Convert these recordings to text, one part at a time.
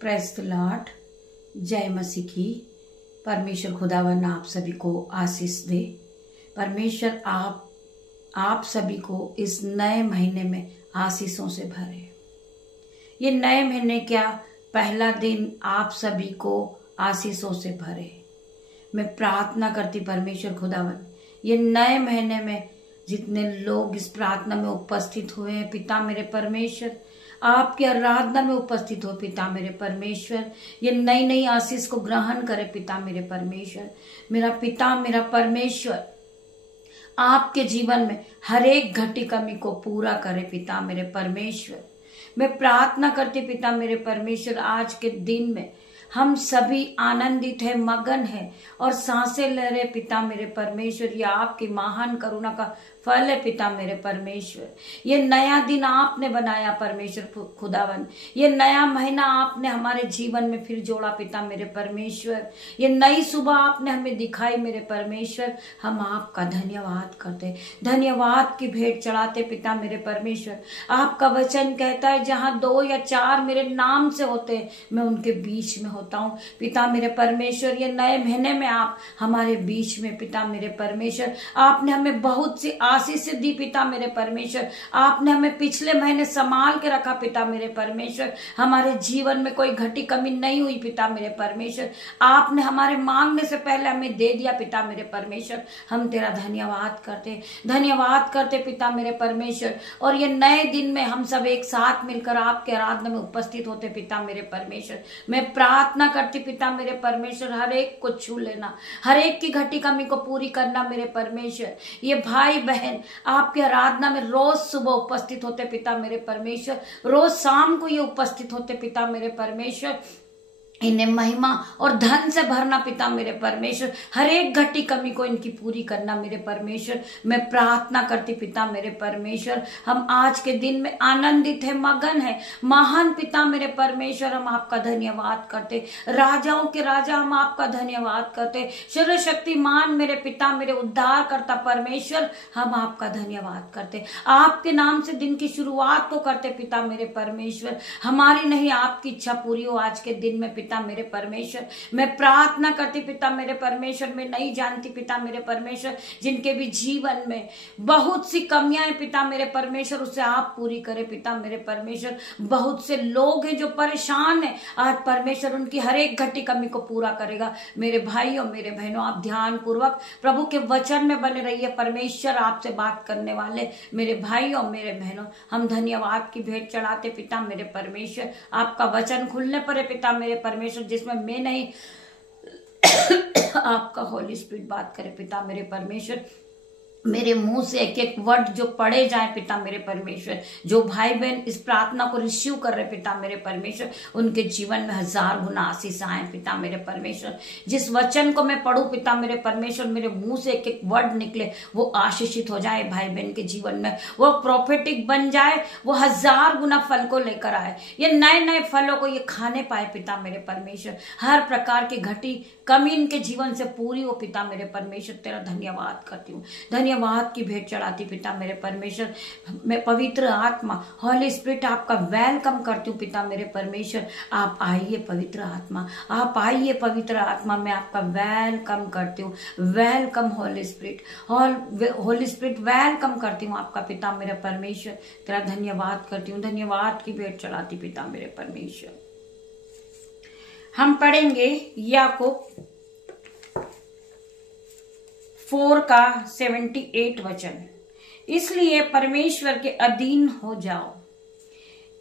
Praise the Lord. जय मसीह की। परमेश्वर खुदावन आप सभी को आशीष दे। परमेश्वर आप सभी को इस नए महीने में आशीषों से भरे। ये नए महीने क्या पहला दिन आप सभी को आशीषों से भरे। मैं प्रार्थना करती परमेश्वर खुदावन ये नए महीने में जितने लोग इस प्रार्थना में उपस्थित हुए हैं, पिता मेरे परमेश्वर आपकी आराधना में उपस्थित हो, पिता मेरे परमेश्वर ये नई नई आशीष को ग्रहण करे। पिता मेरे परमेश्वर, मेरा पिता मेरा परमेश्वर आपके जीवन में हर एक घटी कमी को पूरा करे। पिता मेरे परमेश्वर मैं प्रार्थना करती पिता मेरे परमेश्वर आज के दिन में हम सभी आनंदित है, मगन है और सांसें ले रहे। पिता मेरे परमेश्वर ये आपकी महान करुणा का फल है। पिता मेरे परमेश्वर ये नया दिन आपने बनाया परमेश्वर खुदावन, ये नया महीना आपने हमारे जीवन में फिर जोड़ा। पिता मेरे परमेश्वर ये नई सुबह आपने हमें दिखाई मेरे परमेश्वर, हम आपका धन्यवाद करते, धन्यवाद की भेंट चढ़ाते। पिता मेरे परमेश्वर आपका वचन कहता है जहां 2 या 4 मेरे नाम से होते मैं उनके बीच में होता हूँ। पिता मेरे परमेश्वर ये नए महीने में आप हमारे बीच में पिता मेरे परमेश्वर आपने हमें बहुत सी आशीष दी। पिता मेरे परमेश्वर आपने हमें पिछले महीने संभाल के रखा। पिता मेरे परमेश्वर हमारे जीवन में कोई घटी कमी नहीं हुई। पिता मेरे परमेश्वर आपने हमारे मांगने से पहले हमें दे दिया। पिता मेरे परमेश्वर हम तेरा धन्यवाद करते पिता मेरे परमेश्वर। और ये नए दिन में हम सब एक साथ मिलकर आपके आराधना में उपस्थित होते। पिता मेरे परमेश्वर मैं प्रार्थना करती पिता मेरे परमेश्वर हर एक को छू लेना, हर एक की घटी कमी को पूरी करना मेरे परमेश्वर। ये भाई बहन आपके आराधना में रोज सुबह उपस्थित होते पिता मेरे परमेश्वर, रोज शाम को ये उपस्थित होते पिता मेरे परमेश्वर। इन्हें महिमा और धन से भरना पिता मेरे परमेश्वर, हर एक घटी कमी को इनकी पूरी करना मेरे परमेश्वर। मैं प्रार्थना करती पिता मेरे परमेश्वर हम आज के दिन में आनंदित है, मगन है। महान पिता मेरे परमेश्वर हम आपका धन्यवाद करते, राजाओं के राजा हम आपका धन्यवाद करते। सर्वशक्तिमान मेरे पिता मेरे उद्धार करता परमेश्वर हम आपका धन्यवाद करते। आपके नाम से दिन की शुरुआत को करते पिता मेरे परमेश्वर। हमारी नहीं आपकी इच्छा पूरी हो आज के दिन में पिता मेरे परमेश्वर। मैं प्रार्थना करती पिता मेरे परमेश्वर मैं नहीं जानती पिता मेरे परमेश्वर जिनके भी जीवन में बहुत सी कमियां हैं पिता मेरे परमेश्वर उसे आप पूरी करे। पिता मेरे परमेश्वर बहुत से लोग हैं जो परेशान हैं, आज परमेश्वर उनकी हर एक घटी कमी को पूरा करेगा। मेरे भाइयों मेरे बहनों आप ध्यान पूर्वक प्रभु के वचन में बने रहिए। परमेश्वर आपसे बात करने वाले मेरे भाइयों मेरे बहनों हम धन्यवाद की भेंट चढ़ाते पिता मेरे परमेश्वर। आपका वचन खुलने पर है पिता मेरे परमेश्वर जिसमें मैं नहीं आपका होली स्पिरिट बात करे पिता मेरे परमेश्वर। मेरे मुंह से एक एक वर्ड जो पढ़े जाए पिता मेरे परमेश्वर, जो भाई बहन इस प्रार्थना को रिसीव कर रहे पिता मेरे परमेश्वर उनके जीवन में 1000 गुना आशीष आए पिता मेरे परमेश्वर। जिस वचन को मैं पढ़ूं पिता मेरे परमेश्वर मेरे मुंह से एक एक वर्ड निकले वो आशीषित हो जाए भाई बहन के जीवन में, वो प्रोफेटिक बन जाए, वो 1000 गुना फल को लेकर आए, ये नए नए फलों को ये खाने पाए पिता मेरे परमेश्वर। हर प्रकार की घटी कमी इनके जीवन से पूरी हो पिता मेरे परमेश्वर। तेरा धन्यवाद करती हूँ, धन्यवाद की भेंट चढ़ाती पिता मेरे परमेश्वर। मैं पवित्र आत्मा हॉली स्पिरिट आपका वेलकम करती हूँ पिता मेरे परमेश्वर। आप आइए पवित्र आत्मा, आप आइए पवित्र आत्मा, मैं आपका वेलकम करती हूँ। वेलकम हॉली स्पिरिट, हॉली स्पिरिट वेलकम करती हूँ आपका पिता मेरे परमेश्वर। तेरा धन्यवाद करती हूँ, धन्यवाद की भेंट चढ़ाती पिता मेरे परमेश्वर। हम पढ़ेंगे याकूब 4 का 78 वचन। इसलिए परमेश्वर के अधीन हो जाओ,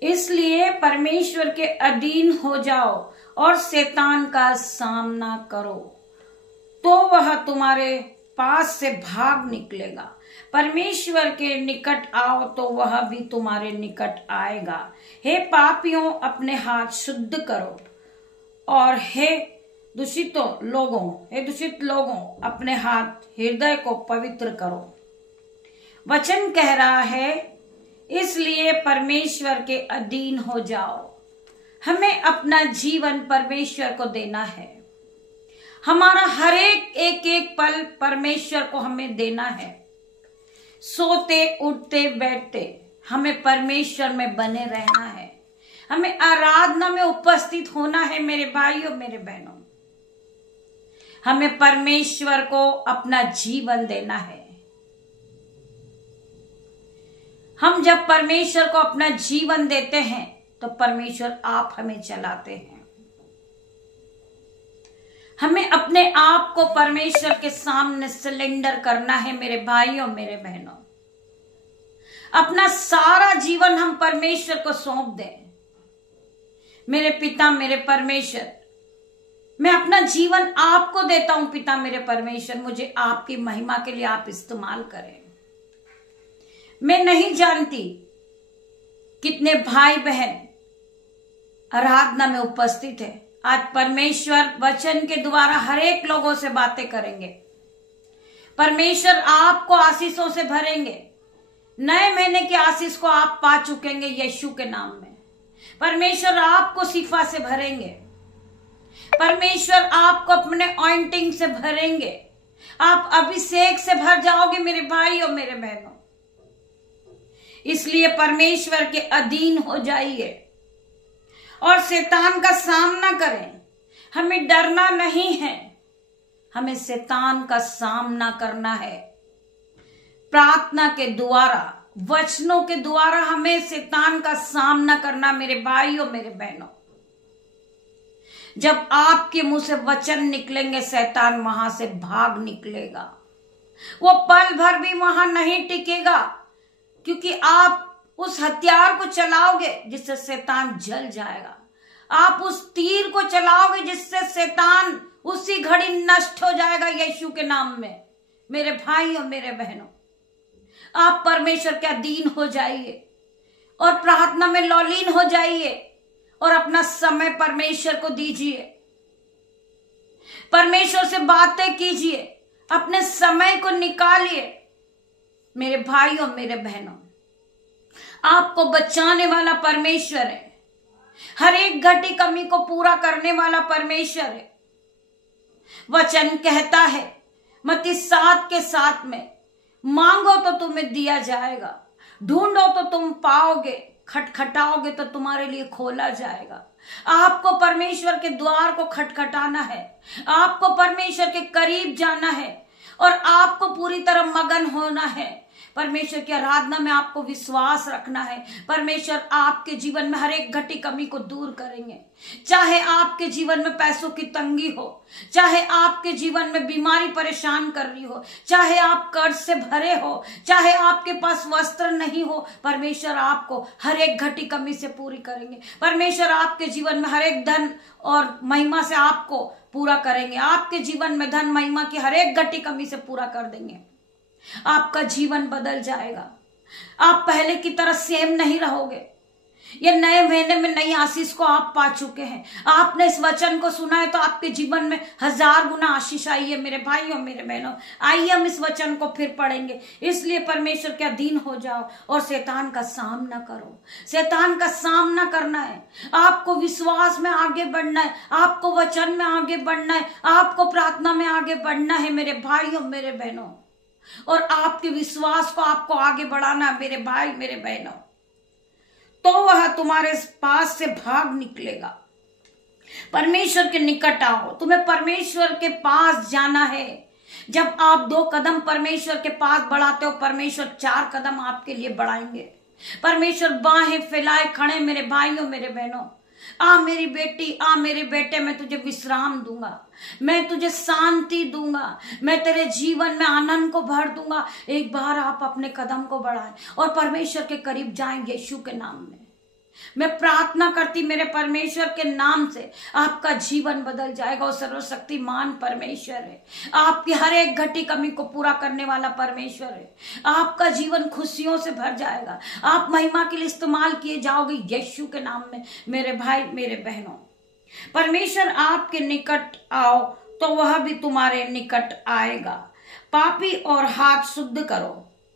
इसलिए परमेश्वर के अधीन हो जाओ और शैतान का सामना करो तो वह तुम्हारे पास से भाग निकलेगा। परमेश्वर के निकट आओ तो वह भी तुम्हारे निकट आएगा। हे पापियों अपने हाथ शुद्ध करो और हे दूषित लोगों अपने हाथ हृदय को पवित्र करो। वचन कह रहा है इसलिए परमेश्वर के अधीन हो जाओ। हमें अपना जीवन परमेश्वर को देना है, हमारा हर एक पल परमेश्वर को हमें देना है। सोते उठते बैठते हमें परमेश्वर में बने रहना है। हमें आराधना में उपस्थित होना है मेरे भाइयों मेरे बहनों। हमें परमेश्वर को अपना जीवन देना है। हम जब परमेश्वर को अपना जीवन देते हैं तो परमेश्वर आप हमें चलाते हैं। हमें अपने आप को परमेश्वर के सामने सरेंडर करना है मेरे भाइयों मेरे बहनों। अपना सारा जीवन हम परमेश्वर को सौंप दें। मेरे पिता मेरे परमेश्वर, मैं अपना जीवन आपको देता हूं पिता मेरे परमेश्वर, मुझे आपकी महिमा के लिए आप इस्तेमाल करें। मैं नहीं जानती कितने भाई बहन आराधना में उपस्थित है। आज परमेश्वर वचन के द्वारा हर एक लोगों से बातें करेंगे। परमेश्वर आपको आशीषों से भरेंगे। नए महीने की आशीष को आप पा चुकेंगे यीशु के नाम में। परमेश्वर आपको शिफा से भरेंगे। परमेश्वर आपको अपने ऑइंटिंग से भरेंगे। आप अभिषेक से भर जाओगे मेरे भाई और मेरे बहनों। इसलिए परमेश्वर के अधीन हो जाइए और शैतान का सामना करें। हमें डरना नहीं है, हमें शैतान का सामना करना है। प्रार्थना के द्वारा, वचनों के द्वारा हमें शैतान का सामना करना मेरे भाइयों मेरे बहनों। जब आपके मुंह से वचन निकलेंगे शैतान वहां से भाग निकलेगा। वो पल भर भी वहां नहीं टिकेगा, क्योंकि आप उस हथियार को चलाओगे जिससे शैतान जल जाएगा। आप उस तीर को चलाओगे जिससे शैतान उसी घड़ी नष्ट हो जाएगा यीशु के नाम में। मेरे भाई और मेरे बहनों, आप परमेश्वर के अधीन हो जाइए और प्रार्थना में लौलीन हो जाइए और अपना समय परमेश्वर को दीजिए। परमेश्वर से बातें कीजिए, अपने समय को निकालिए। मेरे भाइयों मेरे बहनों, आपको बचाने वाला परमेश्वर है। हर एक घटी कमी को पूरा करने वाला परमेश्वर है। वचन कहता है मत्ती 7:7 में, मांगो तो तुम्हें दिया जाएगा, ढूंढो तो तुम पाओगे, खटखटाओगे तो तुम्हारे लिए खोला जाएगा। आपको परमेश्वर के द्वार को खटखटाना है। आपको परमेश्वर के करीब जाना है और आपको पूरी तरह मगन होना है। परमेश्वर की आराधना में आपको विश्वास रखना है। परमेश्वर आपके जीवन में हर एक घटी कमी को दूर करेंगे। चाहे आपके जीवन में पैसों की तंगी हो, चाहे आपके जीवन में बीमारी परेशान कर रही हो, चाहे आप कर्ज से भरे हो, चाहे आपके पास वस्त्र नहीं हो, परमेश्वर आपको हर एक घटी कमी से पूरी करेंगे। परमेश्वर आपके जीवन में हर एक धन और महिमा से आपको पूरा करेंगे। आपके जीवन में धन महिमा की हर एक घटी कमी से पूरा कर देंगे। आपका जीवन बदल जाएगा। आप पहले की तरह सेम नहीं रहोगे। ये नए महीने में नई आशीष को आप पा चुके हैं। आपने इस वचन को सुना है तो आपके जीवन में 1000 गुना आशीष आई है। मेरे भाइयों मेरे बहनों, आइए हम इस वचन को फिर पढ़ेंगे। इसलिए परमेश्वर के अधीन हो जाओ और शैतान का सामना करो। शैतान का सामना करना है। आपको विश्वास में आगे बढ़ना है, आपको वचन में आगे बढ़ना है, आपको प्रार्थना में आगे बढ़ना है मेरे भाइयों मेरे बहनों। और आपके विश्वास को आपको आगे बढ़ाना मेरे भाई मेरे बहनों, तो वह तुम्हारे पास से भाग निकलेगा। परमेश्वर के निकट आओ। तुम्हें परमेश्वर के पास जाना है। जब आप 2 कदम परमेश्वर के पास बढ़ाते हो, परमेश्वर 4 कदम आपके लिए बढ़ाएंगे। परमेश्वर बाहें फैलाए खड़े मेरे भाइयों मेरे बहनों। आ मेरी बेटी, आ मेरे बेटे, मैं तुझे विश्राम दूंगा, मैं तुझे शांति दूंगा, मैं तेरे जीवन में आनंद को भर दूंगा। एक बार आप अपने कदम को बढ़ाएं और परमेश्वर के करीब जाएं यीशु के नाम में। मैं प्रार्थना करती मेरे परमेश्वर के नाम से आपका जीवन बदल जाएगा। और सर्वशक्तिमान परमेश्वर है, आपकी हर एक घटी कमी को पूरा करने वाला परमेश्वर है। आपका जीवन खुशियों से भर जाएगा। आप महिमा के लिए इस्तेमाल किए जाओगे यीशु के नाम में। मेरे भाई मेरे बहनों, परमेश्वर आपके निकट आओ तो वह भी तुम्हारे निकट आएगा। पापी और हाथ शुद्ध करो।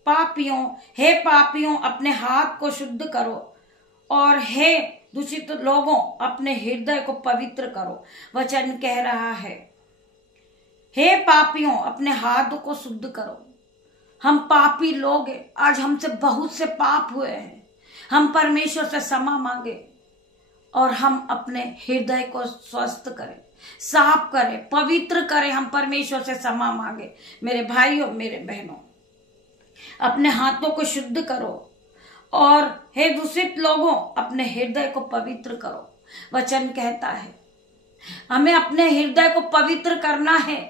पापियों, हे पापियों, अपने हाथ को शुद्ध करो, और हे दूषित लोगों, अपने हृदय को पवित्र करो। वचन कह रहा है, हे पापियों, अपने हाथ को शुद्ध करो। हम पापी लोग हैं। आज हमसे बहुत से पाप हुए हैं। हम परमेश्वर से क्षमा मांगे। और हम अपने हृदय को स्वस्थ करें, साफ करें, पवित्र करें। हम परमेश्वर से क्षमा मांगे। मेरे भाइयों, मेरे बहनों, अपने हाथों को शुद्ध करो और हे दूषित लोगों, अपने हृदय को पवित्र करो। वचन कहता है हमें अपने हृदय को पवित्र करना है।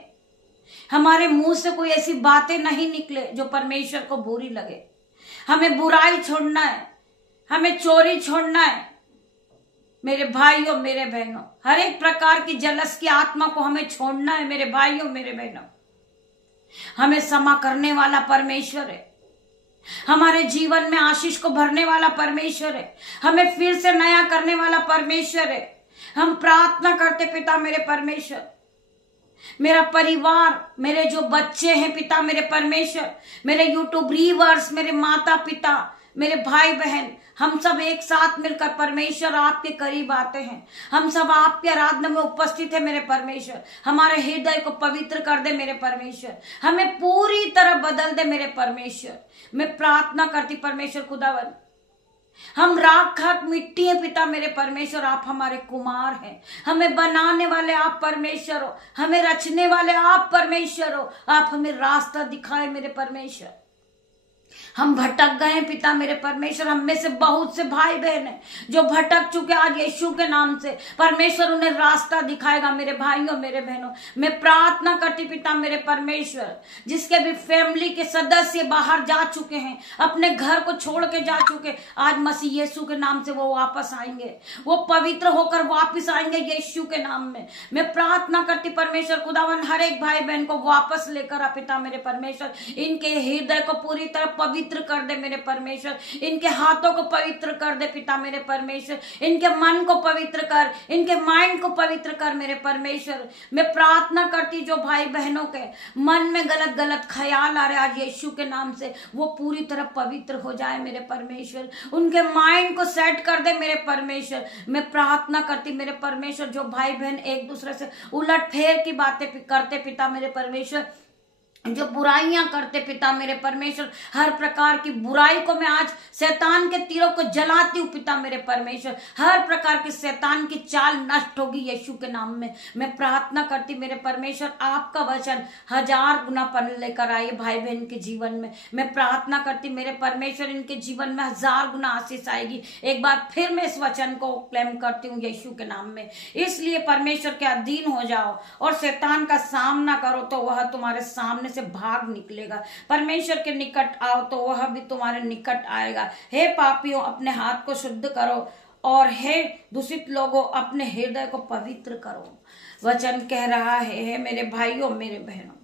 हमारे मुंह से कोई ऐसी बातें नहीं निकले जो परमेश्वर को बुरी लगे। हमें बुराई छोड़ना है, हमें चोरी छोड़ना है। मेरे भाइयों, मेरे बहनों, हर एक प्रकार की जलस की आत्मा को हमें छोड़ना है। मेरे भाइयों, मेरे बहनों, हमें क्षमा करने वाला परमेश्वर है। हमारे जीवन में आशीष को भरने वाला परमेश्वर है। हमें फिर से नया करने वाला परमेश्वर है। हम प्रार्थना करते, पिता मेरे परमेश्वर, मेरा परिवार, मेरे जो बच्चे हैं पिता मेरे परमेश्वर, मेरे यूट्यूब व्यूअर्स, मेरे माता पिता, मेरे भाई बहन, हम सब एक साथ मिलकर परमेश्वर आपके करीब आते हैं। हम सब आपके आराधना में उपस्थित है मेरे परमेश्वर। हमारे हृदय को पवित्र कर दे मेरे परमेश्वर, हमें पूरी तरह बदल दे मेरे परमेश्वर। मैं प्रार्थना करती परमेश्वर खुदावन, हम राख खाक मिट्टी है पिता मेरे परमेश्वर, आप हमारे कुमार हैं। हमें बनाने वाले आप परमेश्वर हो, हमें रचने वाले आप परमेश्वर हो। आप हमें रास्ता दिखाए मेरे परमेश्वर। हम भटक गए पिता मेरे परमेश्वर। हम में से बहुत से भाई बहन हैं जो भटक चुके। आज यीशु के नाम से परमेश्वर उन्हें रास्ता दिखाएगा मेरे भाइयों, मेरे बहनों। मैं प्रार्थना करती पिता मेरे परमेश्वर, जिसके भी फैमिली के सदस्य बाहर जा चुके हैं, अपने घर को छोड़ के जा चुके, आज मसीह यीशु के नाम से वो वापस आएंगे, वो पवित्र होकर वापस आएंगे यीशु के नाम में। मैं प्रार्थना करती परमेश्वर खुदावन, हर एक भाई बहन को वापस लेकर आ पिता मेरे परमेश्वर। इनके हृदय को पूरी तरह पवित्र कर दे मेरे परमेश्वर। इनके हाथों को पवित्र कर दे पिता मेरे परमेश्वर। इनके मन को पवित्र कर, इनके माइंड को पवित्र कर मेरे परमेश्वर। मैं प्रार्थना करती जो भाई बहनों के मन में गलत गलत ख्याल आ रहे, आज यीशु के नाम से वो पूरी तरह पवित्र हो जाए मेरे परमेश्वर। उनके माइंड को सेट कर दे मेरे परमेश्वर। मैं प्रार्थना करती मेरे परमेश्वर, जो भाई बहन एक दूसरे से उलट फेर की बातें करते पिता मेरे परमेश्वर, जो बुराइयां करते पिता मेरे परमेश्वर, हर प्रकार की बुराई को मैं आज शैतान के तीरों को जलाती हूँ पिता मेरे परमेश्वर। हर प्रकार की शैतान की चाल नष्ट होगी यीशु के नाम में। मैं प्रार्थना करती मेरे परमेश्वर, आपका वचन 1000 गुना पन लेकर आइए भाई बहन के जीवन में। मैं प्रार्थना करती मेरे परमेश्वर, इनके जीवन में 1000 गुना आशीष आएगी। एक बार फिर मैं इस वचन को क्लेम करती हूँ यीशु के नाम में। इसलिए परमेश्वर के अधीन हो जाओ और शैतान का सामना करो तो वह तुम्हारे सामने से भाग निकलेगा। परमेश्वर के निकट आओ तो वह भी तुम्हारे निकट आएगा। हे पापियों, अपने हाथ को शुद्ध करो और हे दूषित लोगों, अपने हृदय को पवित्र करो। वचन कह रहा है, हे मेरे भाइयों, मेरे बहनों,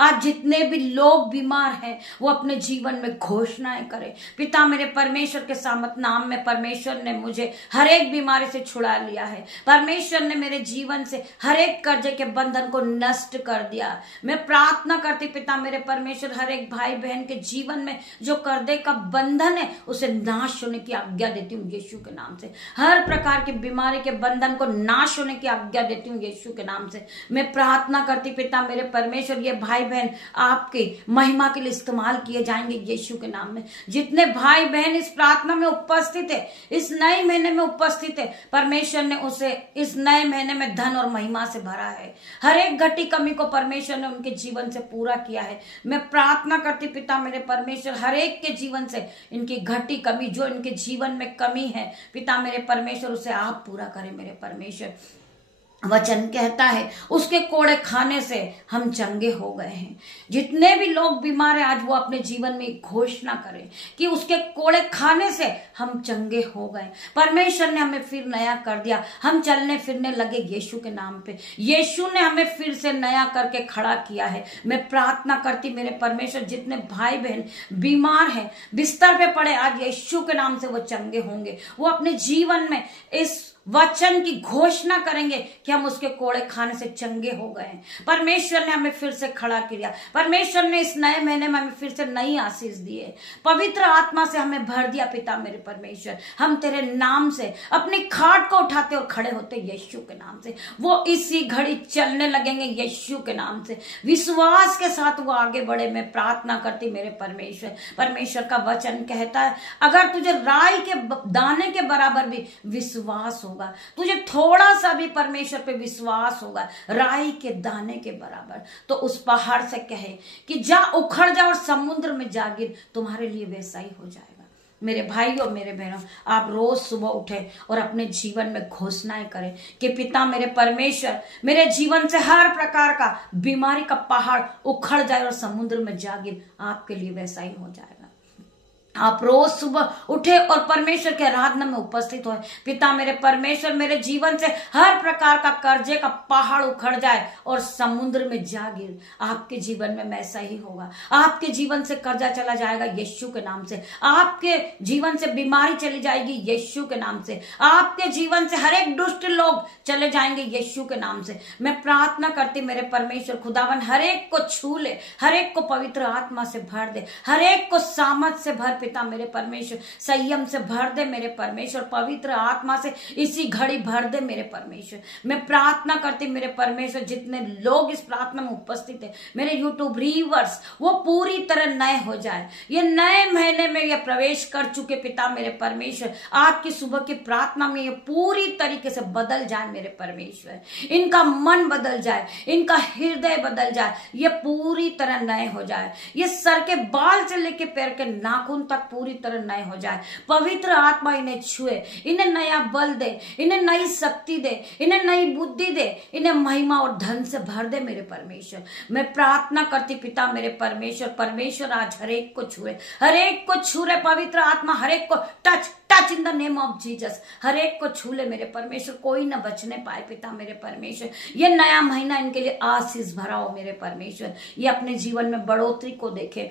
आज जितने भी लोग बीमार हैं वो अपने जीवन में घोषणाएं करें पिता मेरे परमेश्वर के सामत नाम में। परमेश्वर ने मुझे हर एक बीमारी से छुड़ा लिया है। परमेश्वर ने मेरे जीवन से हर एक कर्जे के बंधन को नष्ट कर दिया। मैं प्रार्थना करती पिता मेरे परमेश्वर, हर एक भाई बहन के जीवन में जो कर्जे का बंधन है उसे नाश होने की आज्ञा देती हूँ यीशु के नाम से। हर प्रकार की बीमारी के बंधन को नाश होने की आज्ञा देती हूँ यीशु के नाम से। मैं प्रार्थना करती पिता मेरे परमेश्वर, ये भाई बहन आपके महिमा के लिए इस्तेमाल किए जाएंगे यीशु के नाम में। जितने भाई बहन इस प्रार्थना में उपस्थित है, इस नए महीने में उपस्थित है, परमेश्वर ने उसे इस नए महीने में धन और महिमा से भरा है। हर एक घटी कमी को परमेश्वर ने उनके जीवन से पूरा किया है। मैं प्रार्थना करती पिता मेरे परमेश्वर, हर एक के जीवन से इनकी घटी कमी, जो इनके जीवन में कमी है पिता मेरे परमेश्वर, उसे आप पूरा करें मेरे परमेश्वर। वचन कहता है उसके कोड़े खाने से हम चंगे हो गए हैं। जितने भी लोग बीमार हैं आज वो अपने जीवन में घोषणा करें कि उसके कोड़े खाने से हम चंगे हो गए। परमेश्वर ने हमें फिर नया कर दिया, हम चलने फिरने लगे यीशु के नाम पे। यीशु ने हमें फिर से नया करके खड़ा किया है। मैं प्रार्थना करती मेरे परमेश्वर, जितने भाई बहन बीमार हैं, बिस्तर पे पड़े, आज यीशु के नाम से वो चंगे होंगे। वो अपने जीवन में इस वचन की घोषणा करेंगे कि हम उसके कोड़े खाने से चंगे हो गए हैं। परमेश्वर ने हमें फिर से खड़ा किया। परमेश्वर ने इस नए महीने में हमें फिर से नई आशीष दी है। पवित्र आत्मा से हमें भर दिया पिता मेरे परमेश्वर। हम तेरे नाम से अपनी खाट को उठाते और खड़े होते यीशु के नाम से। वो इसी घड़ी चलने लगेंगे यीशु के नाम से। विश्वास के साथ वो आगे बढ़े। मैं प्रार्थना करती मेरे परमेश्वर। परमेश्वर का वचन कहता है, अगर तुझे राई के दाने के बराबर भी विश्वास हो होगा, तुझे थोड़ा सा भी परमेश्वर पे विश्वास होगा राई के दाने के बराबर, तो उस पहाड़ से कहे कि जा उखड़ जा और समुद्र में जा गिर, तुम्हारे लिए वैसा ही हो जाएगा। मेरे भाइयों, मेरे बहनों, आप रोज सुबह उठे और अपने जीवन में घोषणाएं करें कि पिता मेरे परमेश्वर, मेरे जीवन से हर प्रकार का बीमारी का पहाड़ उखड़ जाए और समुद्र में जा गिर, आपके लिए वैसा ही हो जाएगा। आप रोज सुबह उठे और परमेश्वर के आराधना में उपस्थित हो, पिता मेरे परमेश्वर, मेरे जीवन से हर प्रकार का कर्जे का पहाड़ उखड़ जाए और समुद्र में जा गिर, आपके जीवन में वैसा ही होगा। आपके जीवन से कर्जा चला जाएगा यीशु के नाम से, आपके जीवन से बीमारी चली जाएगी यीशु के नाम से, आपके जीवन से हर एक दुष्ट लोग चले जाएंगे यीशु के नाम से। मैं प्रार्थना करती मेरे परमेश्वर खुदावन हर एक को छू ले, हर एक को पवित्र आत्मा से भर दे, हर एक को सामर्थ से भर पिता मेरे परमेश्वर, संयम से भर दे मेरे परमेश्वर, पवित्र आत्मा से इसी घड़ी भर दे मेरे परमेश्वर। मैं प्रार्थना करती मेरे परमेश्वर जितने लोग इस प्रार्थना में उपस्थित है, मेरे यूट्यूब व्यूअर्स, वो पूरी तरह नए हो जाए। ये नए महीने में ये प्रवेश कर चुके पिता मेरे परमेश्वर, आज की सुबह की प्रार्थना में ये पूरी तरीके से बदल जाए मेरे परमेश्वर, इनका मन बदल जाए, इनका हृदय बदल जाए, ये पूरी तरह नए हो जाए, ये सर के बाल से लेके पैर के नाखून तक पूरी तरह नए हो जाए। पवित्र आत्मा इन्हें छुए, इन्हें नया बल दे, इन्हें नई शक्ति दे, इन्हें नई बुद्धि दे, इन्हें महिमा और धन से भर दे मेरे परमेश्वर। मैं प्रार्थना करती पिता मेरे परमेश्वर, परमेश्वर आज हर एक को छुए, हर एक को छू रहे पवित्र आत्मा, हर एक को touch in the name of Jesus, हर एक को छू ले मेरे परमेश्वर, कोई ना बचने पाए पिता मेरे परमेश्वर। ये नया महीना इनके लिए आशीष भरा हो मेरे परमेश्वर, ये अपने जीवन में बढ़ोतरी को देखे,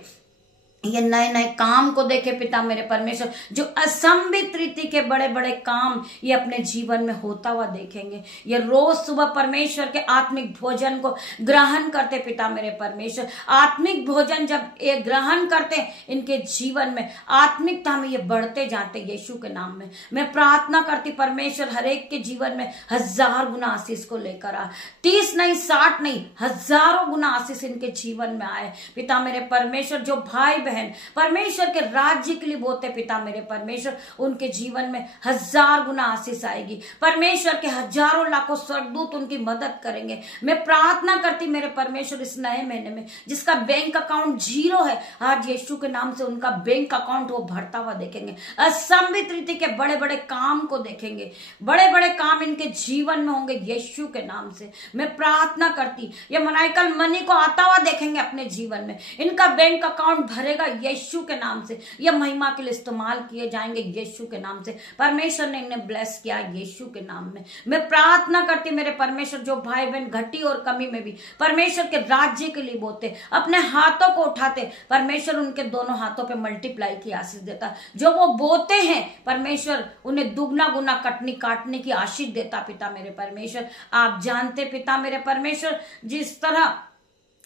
ये नए नए काम को देखे पिता मेरे परमेश्वर, जो असंभित रीति के बड़े बड़े काम ये अपने जीवन में होता हुआ देखेंगे। ये रोज सुबह परमेश्वर के आत्मिक भोजन को ग्रहण करते पिता मेरे परमेश्वर, आत्मिक भोजन जब ये ग्रहण करते इनके जीवन में आत्मिकता में ये बढ़ते जाते यीशु के नाम में। मैं प्रार्थना करती परमेश्वर हर एक के जीवन में 1000 गुना आशीष को लेकर आ, 30 नहीं 60 नहीं, हजारों गुना आशीष इनके जीवन में आए पिता मेरे परमेश्वर। जो भाई बहन परमेश्वर के राज्य के लिए बोलते पिता मेरे परमेश्वर, उनके जीवन में 1000 गुना आशीष आएगी, परमेश्वर के हजारों लाखों स्वर्गदूत उनकी मदद करेंगे। मैं प्रार्थना करती मेरे परमेश्वर इस नए महीने में जिसका बैंक अकाउंट 0 है, आज यीशु के नाम से उनका बैंक अकाउंट वो भरता हुआ देखेंगे, असंभित रीति के बड़े बड़े काम को देखेंगे, बड़े बड़े काम इनके जीवन में होंगे यीशु के नाम से। मैं प्रार्थना करती ये मनाइकल मनी को आता हुआ देखेंगे अपने जीवन में, इनका बैंक अकाउंट भरेगा यीशु के नाम से, ये महिमा के लिए इस्तेमाल किए जाएंगे यीशु के नाम से। परमेश्वर ने इन्हें ब्लेस किया यीशु के नाम में। मैं प्रार्थना करती मेरे परमेश्वर जो भाई बहन घटी और कमी में भी परमेश्वर के राज्य के लिए बोलते, अपने हाथों को उठाते, परमेश्वर उनके दोनों हाथों पे मल्टीप्लाई की आशीष देता। जो वो बोते हैं परमेश्वर उन्हें दुगना गुना कटनी काटने की आशीष देता पिता मेरे परमेश्वर। आप जानते पिता मेरे परमेश्वर, जिस तरह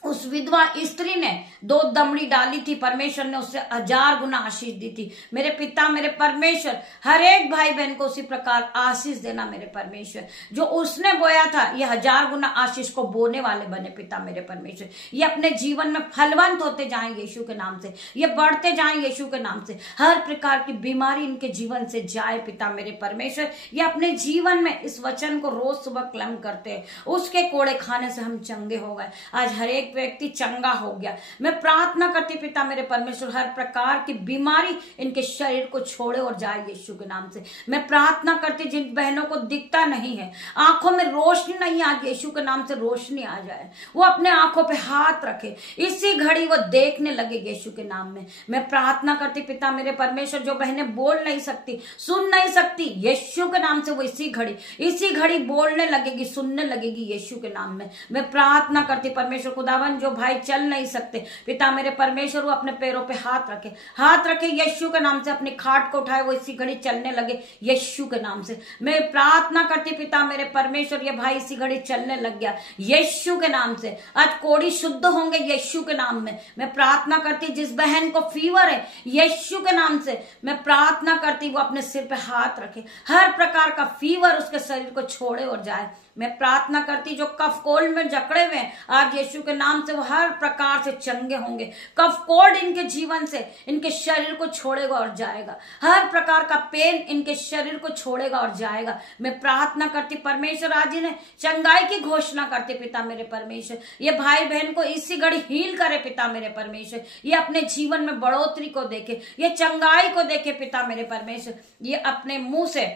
उस विधवा स्त्री ने 2 दमड़ी डाली थी, परमेश्वर ने उससे 1000 गुना आशीष दी थी। मेरे पिता मेरे परमेश्वर हर एक भाई बहन को उसी प्रकार आशीष देना मेरे परमेश्वर। जो उसने बोया था ये 1000 गुना आशीष को बोने वाले बने पिता मेरे परमेश्वर। ये अपने जीवन में फलवंत होते जाएं यीशु के नाम से, ये बढ़ते जाएं यीशु के नाम से। हर प्रकार की बीमारी इनके जीवन से जाए पिता मेरे परमेश्वर। ये अपने जीवन में इस वचन को रोज सुबह क्लेम करते हैं, उसके कोड़े खाने से हम चंगे हो गए। आज हर एक व्यक्ति चंगा हो गया। मैं प्रार्थना करती पिता मेरे परमेश्वर हर प्रकार की बीमारी इनके शरीर को छोड़े और जाए यीशु के नाम से। मैं प्रार्थना करती जिन बहनों को दिखता नहीं है, आंखों में रोशनी नहीं, आज यीशु के नाम से रोशनी आ जाए, वो अपने आंखों पे हाथ रखे, इसी घड़ी वो देखने लगे यीशु के नाम में। मैं प्रार्थना करती पिता मेरे परमेश्वर जो बहनें बोल नहीं सकती, सुन नहीं सकती, यीशु के नाम से वो इसी घड़ी बोलने लगेगी, सुनने लगेगी यीशु के नाम में। मैं प्रार्थना करती परमेश्वर खुदावन जो भाई चल नहीं सकते पिता मेरे परमेश्वर वो अपने पैरों पे हाथ रखे यीशु के नाम से, अपनी खाट को उठाए वो इसी घड़ी चलने लगे यीशु के नाम से। मैं प्रार्थना करती पिता मेरे परमेश्वर ये भाई इसी घड़ी चलने लग गया यीशु के नाम से। आज कोड़ी शुद्ध होंगे यीशु के नाम में। मैं प्रार्थना करती जिस बहन को फीवर है यीशु के नाम से, मैं प्रार्थना करती वो अपने सिर पे हाथ रखे, हर प्रकार का फीवर उसके शरीर को छोड़े और जाए। मैं प्रार्थना करती जो कफ कोल्ड में जकड़े हुए आज यीशु के नाम नाम से वो हर प्रकार से चंगे होंगे। कफ कोड इनके जीवन से इनके शरीर को छोड़ेगा और जाएगा। हर प्रकार का पेन इनके शरीर को छोड़ेगा और जाएगा। मैं प्रार्थना करती परमेश्वर, आज इन्हें चंगाई की घोषणा करते पिता मेरे परमेश्वर। ये भाई बहन को इसी घड़ी हील करे पिता मेरे परमेश्वर। ये अपने जीवन में बढ़ोतरी को देखे, ये चंगाई को देखे पिता मेरे परमेश्वर। ये अपने मुंह से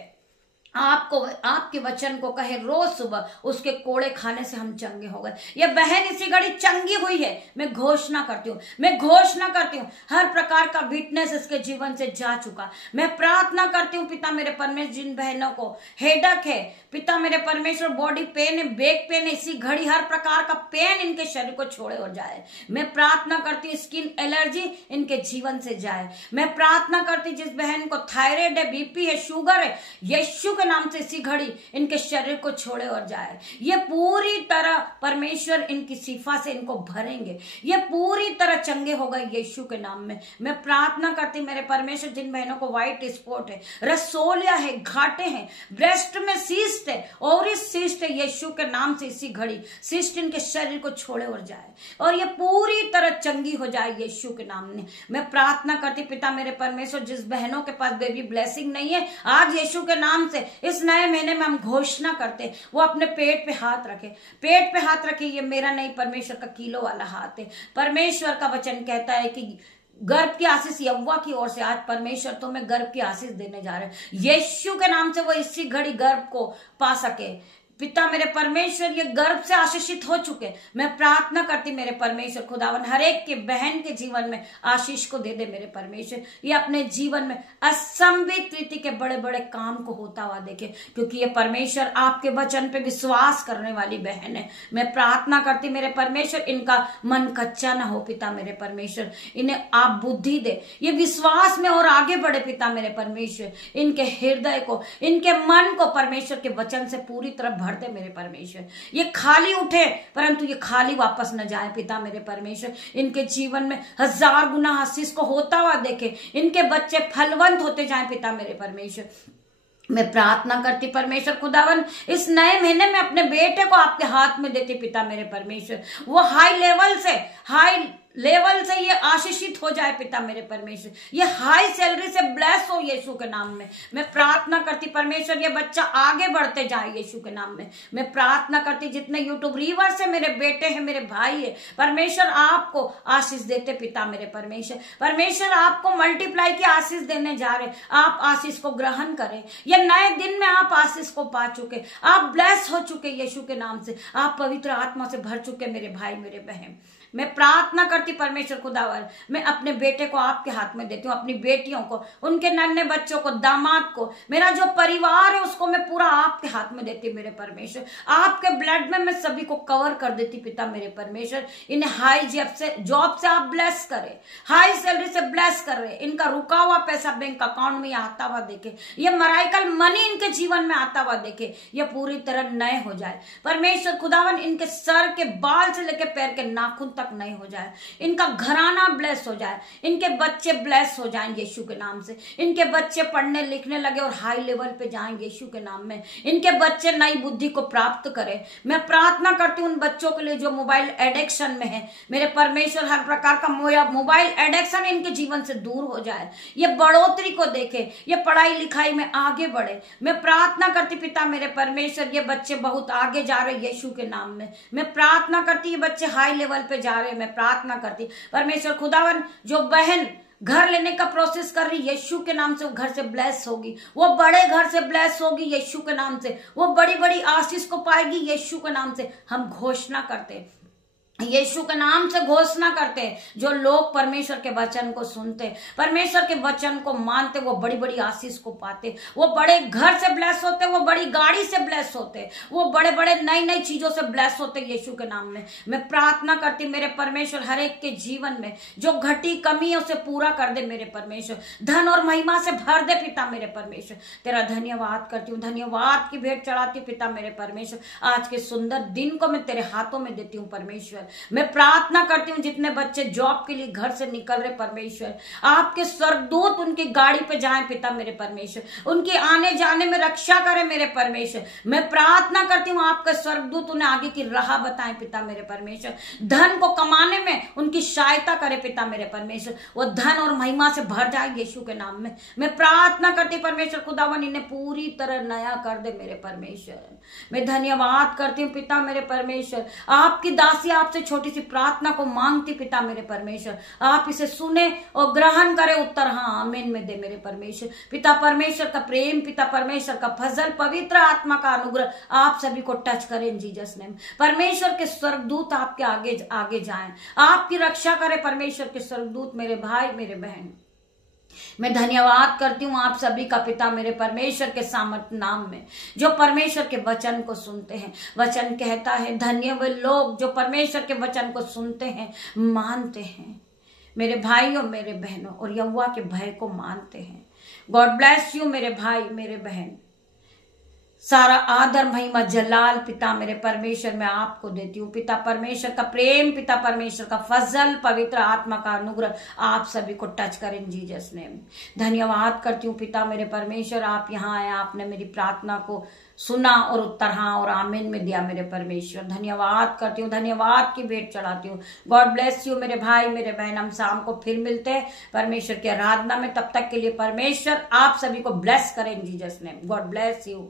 आपको, आपके वचन को कहे रोज सुबह, उसके कोड़े खाने से हम चंगे हो गए। ये बहन इसी घड़ी चंगी हुई है। मैं घोषणा करती हूँ, मैं घोषणा करती हूँ, हर प्रकार का वीकनेस इसके जीवन से जा चुका। मैं प्रार्थना करती हूँ पिता मेरे परमेश्वर, जिन बहनों को हेडक है पिता मेरे परमेश्वर, बॉडी पेन है, बैक पेन है, इसी घड़ी हर प्रकार का पेन इनके शरीर को छोड़े और जाए। मैं प्रार्थना करती हूँ स्किन एलर्जी इनके जीवन से जाए। मैं प्रार्थना करती जिस बहन को थायराइड है, बीपी है, शुगर है, यीशु के नाम से इसी घड़ी इनके शरीर को छोड़े और जाए। ये पूरी तरह परमेश्वर इनकी शिफा से इनको भरेंगे। ये पूरी तरह चंगे हो गए यीशु के नाम में। मैं प्रार्थना करती मेरे परमेश्वर, जिन बहनों को व्हाइट स्पॉट है, रसोलिया है, घाटे हैं, ब्रेस्ट में सिस्ट है और इस सिस्ट है, यीशु के नाम से इसी घड़ी सिस्ट इनके शरीर को छोड़े और जाए और ये पूरी तरह चंगी हो जाए यीशु के नाम में। मैं प्रार्थना करती पिता मेरे परमेश्वर, जिस बहनों के पास बेबी ब्लेसिंग नहीं है, आज यीशु के नाम से इस नए महीने में हम घोषणा करते वो अपने पेट पे हाथ रखे, पेट पे हाथ रखे। ये मेरा नहीं, परमेश्वर का कीलो वाला हाथ है। परमेश्वर का वचन कहता है कि गर्भ की आशीष यहोवा की ओर से आज परमेश्वर तुम्हें गर्भ की आशीष देने जा रहे हैं। यीशु के नाम से वो इसी घड़ी गर्भ को पा सके। पिता मेरे परमेश्वर, ये गर्भ से आशीषित हो चुके। मैं प्रार्थना करती मेरे परमेश्वर खुदावन, हर एक के बहन के जीवन में आशीष को दे दे मेरे परमेश्वर। ये अपने जीवन में असंभित रीति के बड़े बड़े काम को होता हुआ देखे, क्योंकि ये परमेश्वर आपके वचन पे विश्वास करने वाली बहन है। मैं प्रार्थना करती मेरे परमेश्वर, इनका मन कच्चा ना हो पिता मेरे परमेश्वर। इन्हें आप बुद्धि दे, ये विश्वास में और आगे बढ़े पिता मेरे परमेश्वर। इनके हृदय को, इनके मन को परमेश्वर के वचन से पूरी तरह भर दे मेरे परमेश्वर। ये खाली उठे परंतु ये खाली वापस न जाए पिता मेरे परमेश्वर। इनके जीवन में 1000 गुना आशीष को होता हुआ देखे, इनके बच्चे फलवंत होते जाएं पिता मेरे परमेश्वर। मैं प्रार्थना करती परमेश्वर खुदावन, इस नए महीने में अपने बेटे को आपके हाथ में देती पिता मेरे परमेश्वर। वो हाई लेवल से ये आशीषित हो जाए पिता मेरे परमेश्वर। ये हाई सैलरी से ब्लेस हो यीशु के नाम में। मैं प्रार्थना करती परमेश्वर, ये बच्चा आगे बढ़ते जाए यीशु के नाम में। मैं प्रार्थना करती जितने यूट्यूब रीवर से मेरे बेटे हैं, मेरे भाई है, परमेश्वर आपको आशीष देते पिता मेरे परमेश्वर। परमेश्वर आपको मल्टीप्लाई की आशीष देने जा रहे, आप आशीष को ग्रहण करें। ये नए दिन में आप आशीष को पा चुके, आप ब्लेस हो चुके यीशु के नाम से, आप पवित्र आत्मा से भर चुके मेरे भाई मेरे बहन। मैं प्रार्थना करती परमेश्वर खुदावर, मैं अपने बेटे को आपके हाथ में देती हूँ, अपनी बेटियों को, उनके नन्हे बच्चों को, दामाद को, मेरा जो परिवार है उसको मैं पूरा आपके हाथ में देती मेरे परमेश्वर। आपके ब्लड में मैं सभी को कवर कर देती पिता मेरे परमेश्वर। इन्हें हाई जॉब से आप ब्लेस करे, हाई सैलरी से ब्लेस कर रहे, इनका रुका हुआ पैसा बैंक अकाउंट में आता हुआ देखे, ये मराइकल मनी इनके जीवन में आता हुआ देखे, ये पूरी तरह नए हो जाए परमेश्वर खुदावन। इनके सर के बाल से लेकर पैर के नाखून नए हो जाए, इनका घराना ब्लेस हो जाए, इनके बच्चे ब्लेस हो जाएंगे यीशु के नाम से। इनके बच्चे पढ़ने लिखने लगे और हाई लेवल पे जाएंगे यीशु के नाम में। इनके बच्चे नई बुद्धि को प्राप्त करें। मैं प्रार्थना करती हूँ उन बच्चों के लिए जो मोबाइल एडिक्शन में है, मेरे परमेश्वर हर प्रकार का मोबाइल एडिक्शन इनके जीवन से दूर हो जाए, ये बढ़ोतरी को देखे, ये पढ़ाई लिखाई में आगे बढ़े। मैं प्रार्थना करती पिता मेरे परमेश्वर, ये बच्चे बहुत आगे जा रहे यीशु के नाम में। मैं प्रार्थना करती ये बच्चे हाई लेवल पे जा रहे। मैं प्रार्थना करती परमेश्वर खुदावन, जो बहन घर लेने का प्रोसेस कर रही यीशु के नाम से, वो घर से ब्लेस होगी, वो बड़े घर से ब्लेस होगी यीशु के नाम से, वो बड़ी बड़ी आशीष को पाएगी यीशु के नाम से। हम घोषणा करते यीशु के नाम से घोषणा करते हैं, जो लोग परमेश्वर के वचन को सुनते, परमेश्वर के वचन को मानते, वो बड़ी बड़ी आशीष को पाते, वो बड़े घर से ब्लेस होते, वो बड़ी गाड़ी से ब्लेस होते, वो बड़े बड़े नई नई चीजों से ब्लेस होते यीशु के नाम में। मैं प्रार्थना करती मेरे परमेश्वर, हर एक के जीवन में जो घटी कमी है उसे पूरा कर दे मेरे परमेश्वर, धन और महिमा से भर दे पिता मेरे परमेश्वर। तेरा धन्यवाद करती हूँ, धन्यवाद की भेंट चढ़ाती हूँ पिता मेरे परमेश्वर। आज के सुंदर दिन को मैं तेरे हाथों में देती हूँ परमेश्वर। मैं प्रार्थना करती हूँ जितने बच्चे जॉब के लिए घर से निकल रहे परमेश्वर, आपके स्वर्गदूत उनकी गाड़ी पे जाएं पिता मेरे परमेश्वर, उनके आने जाने में रक्षा करें मेरे परमेश्वर। मैं प्रार्थना करती हूँ आपका स्वर्गदूत उन्हें आगे की राह बताएं पिता मेरे परमेश्वर, धन को कमाने में उनकी सहायता करे पिता मेरे परमेश्वर, वो धन और महिमा से भर जाए यीशु के नाम में। मैं प्रार्थना करती परमेश्वर खुदावन इन्हें पूरी तरह नया कर दे मेरे परमेश्वर। मैं धन्यवाद करती हूँ पिता मेरे परमेश्वर, आपकी दासी आपसे छोटी सी प्रार्थना को मांगती पिता मेरे परमेश्वर, आप इसे सुने और ग्रहण करे उत्तर हाँ आमीन में दे मेरे परमेश्वर। पिता परमेश्वर का प्रेम, पिता परमेश्वर का फजल, पवित्र आत्मा का अनुग्रह आप सभी को टच करें इन जीसस नेम। परमेश्वर के स्वर्गदूत आपके आगे आगे जाएं, आपकी रक्षा करे परमेश्वर के स्वर्गदूत मेरे भाई मेरे बहन। मैं धन्यवाद करती हूँ आप सभी का पिता मेरे परमेश्वर के सामर्थ नाम में, जो परमेश्वर के वचन को सुनते हैं। वचन कहता है धन्य वे लोग जो परमेश्वर के वचन को सुनते हैं, मानते हैं। मेरे भाइयों मेरे बहनों और यहोवा के भय को मानते हैं। गॉड ब्लेस यू मेरे भाई मेरे बहन। सारा आदर महिमा जलाल पिता मेरे परमेश्वर मैं आपको देती हूँ। पिता परमेश्वर का प्रेम, पिता परमेश्वर का फजल, पवित्र आत्मा का अनुग्रह आप सभी को टच करें जीसस नेम। धन्यवाद करती हूँ पिता मेरे परमेश्वर, आप यहाँ आए, आपने मेरी प्रार्थना को सुना और उत्तर हाँ और आमीन में दिया मेरे परमेश्वर। धन्यवाद करती हूँ, धन्यवाद की भेंट चढ़ाती हूँ। गॉड ब्लेस यू मेरे भाई मेरे बहन। हम शाम को फिर मिलते हैं परमेश्वर की आराधना में, तब तक के लिए परमेश्वर आप सभी को ब्लेस करें Jesus name. God bless you.